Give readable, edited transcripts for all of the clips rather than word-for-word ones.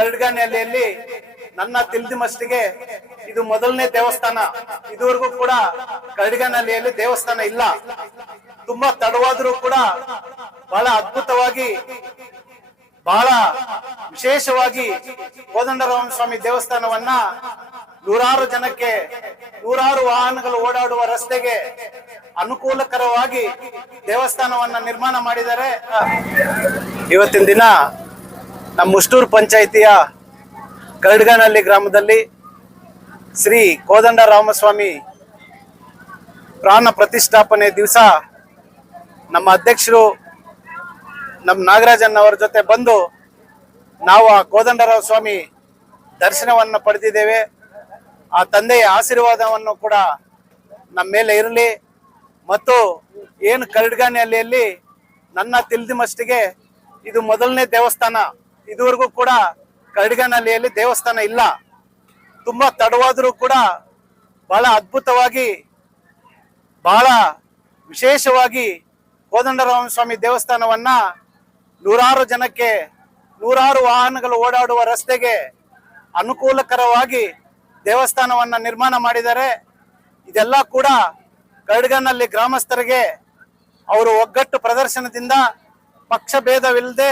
ಕರಡ್ಗಾನಹಳ್ಳಿಯಲ್ಲಿ ನನ್ನ ತಿಳಿದ ಮಟ್ಟಿಗೆ ಇದು ಮೊದಲನೇ ದೇವಸ್ಥಾನ. ಇದುವರೆಗೂ ಕೂಡ ಕರಡ್ಗಾನಹಳ್ಳಿಯಲ್ಲಿ ದೇವಸ್ಥಾನ ಇಲ್ಲ. ತುಂಬಾ ತಡವಾದ್ರೂ ಕೂಡ ಬಹಳ ಅದ್ಭುತವಾಗಿ, ಬಹಳ ವಿಶೇಷವಾಗಿ ಕೋದಂಡರಾಮಸ್ವಾಮಿ ದೇವಸ್ಥಾನವನ್ನ ನೂರಾರು ಜನಕ್ಕೆ, ನೂರಾರು ವಾಹನಗಳು ಓಡಾಡುವ ರಸ್ತೆಗೆ ಅನುಕೂಲಕರವಾಗಿ ದೇವಸ್ಥಾನವನ್ನ ನಿರ್ಮಾಣ ಮಾಡಿದ್ದಾರೆ. ಇವತ್ತಿನ ದಿನ ನಮ್ಮ ಮುಷ್ಟೂರು ಪಂಚಾಯಿತಿಯ ಕರಡ್ಗಾನಹಳ್ಳಿ ಗ್ರಾಮದಲ್ಲಿ ಶ್ರೀ ಕೋದಂಡರಾಮಸ್ವಾಮಿ ಪ್ರಾಣ ಪ್ರತಿಷ್ಠಾಪನೆ ದಿವಸ ನಮ್ಮ ಅಧ್ಯಕ್ಷರು ನಮ್ಮ ನಾಗರಾಜನ್ನವರ ಜೊತೆ ಬಂದು ನಾವು ಆ ಕೋದಂಡರಾಮಸ್ವಾಮಿ ದರ್ಶನವನ್ನು ಪಡೆದಿದ್ದೇವೆ. ಆ ತಂದೆಯ ಆಶೀರ್ವಾದವನ್ನು ಕೂಡ ನಮ್ಮ ಮೇಲೆ ಇರಲಿ. ಮತ್ತು ಏನು ಕರಡ್ಗಾನಹಳ್ಳಿಯಲ್ಲಿ ನನ್ನ ತಿಳಿದ ಮಟ್ಟಿಗೆ ಇದು ಮೊದಲನೇ ದೇವಸ್ಥಾನ. ಇದುವರೆಗೂ ಕೂಡ ಕರಡ್ಗಾನಹಳ್ಳಿಯಲ್ಲಿ ದೇವಸ್ಥಾನ ಇಲ್ಲ. ತುಂಬಾ ತಡವಾದ್ರೂ ಕೂಡ ಬಹಳ ಅದ್ಭುತವಾಗಿ, ಬಹಳ ವಿಶೇಷವಾಗಿ ಕೋದಂಡರಾಮಸ್ವಾಮಿ ದೇವಸ್ಥಾನವನ್ನ ನೂರಾರು ಜನಕ್ಕೆ, ನೂರಾರು ವಾಹನಗಳು ಓಡಾಡುವ ರಸ್ತೆಗೆ ಅನುಕೂಲಕರವಾಗಿ ದೇವಸ್ಥಾನವನ್ನ ನಿರ್ಮಾಣ ಮಾಡಿದ್ದಾರೆ. ಇದೆಲ್ಲ ಕೂಡ ಕರಡ್ಗಾನಹಳ್ಳಿ ಗ್ರಾಮಸ್ಥರಿಗೆ ಅವರು ಒಗ್ಗಟ್ಟು ಪ್ರದರ್ಶನದಿಂದ ಪಕ್ಷ ಭೇದವಿಲ್ಲದೆ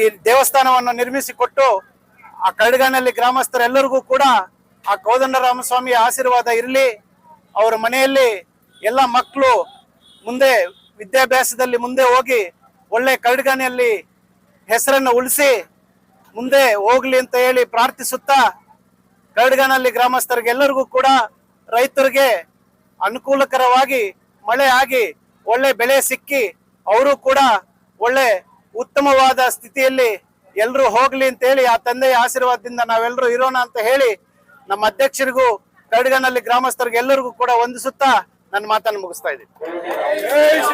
ಈ ದೇವಸ್ಥಾನವನ್ನು ನಿರ್ಮಿಸಿಕೊಟ್ಟು ಆ ಕರಡ್ಗಾನಹಳ್ಳಿ ಗ್ರಾಮಸ್ಥರೆಲ್ಲರಿಗೂ ಕೂಡ ಆ ಕೋದಂಡರಾಮಸ್ವಾಮಿಯ ಆಶೀರ್ವಾದ ಇರಲಿ. ಅವರ ಮನೆಯಲ್ಲಿ ಎಲ್ಲ ಮಕ್ಕಳು ಮುಂದೆ ವಿದ್ಯಾಭ್ಯಾಸದಲ್ಲಿ ಮುಂದೆ ಹೋಗಿ ಒಳ್ಳೆ ಕರಡ್ಗಾನಹಳ್ಳಿ ಹೆಸರನ್ನು ಉಳಿಸಿ ಮುಂದೆ ಹೋಗ್ಲಿ ಅಂತ ಹೇಳಿ ಪ್ರಾರ್ಥಿಸುತ್ತಾ, ಕರಡ್ಗಾನಹಳ್ಳಿ ಗ್ರಾಮಸ್ಥರಿಗೆಲ್ಲರಿಗೂ ಕೂಡ ರೈತರಿಗೆ ಅನುಕೂಲಕರವಾಗಿ ಮಳೆ ಆಗಿ ಒಳ್ಳೆ ಬೆಳೆ ಸಿಕ್ಕಿ ಅವರು ಕೂಡ ಒಳ್ಳೆ ಉತ್ತಮವಾದ ಸ್ಥಿತಿಯಲ್ಲಿ ಎಲ್ಲರೂ ಹೋಗ್ಲಿ ಅಂತ ಹೇಳಿ ಆ ತಂದೆಯ ಆಶೀರ್ವಾದದಿಂದ ನಾವೆಲ್ಲರೂ ಇರೋಣ ಅಂತ ಹೇಳಿ ನಮ್ಮ ಅಧ್ಯಕ್ಷರಿಗೂ ಕರಡ್ಗಾನಹಳ್ಳಿ ಗ್ರಾಮಸ್ಥರಿಗೆ ಎಲ್ಲರಿಗೂ ಕೂಡ ವಂದಿಸುತ್ತಾ ನನ್ನ ಮಾತನ್ನು ಮುಗಿಸ್ತಾ ಇದ್ದೀನಿ.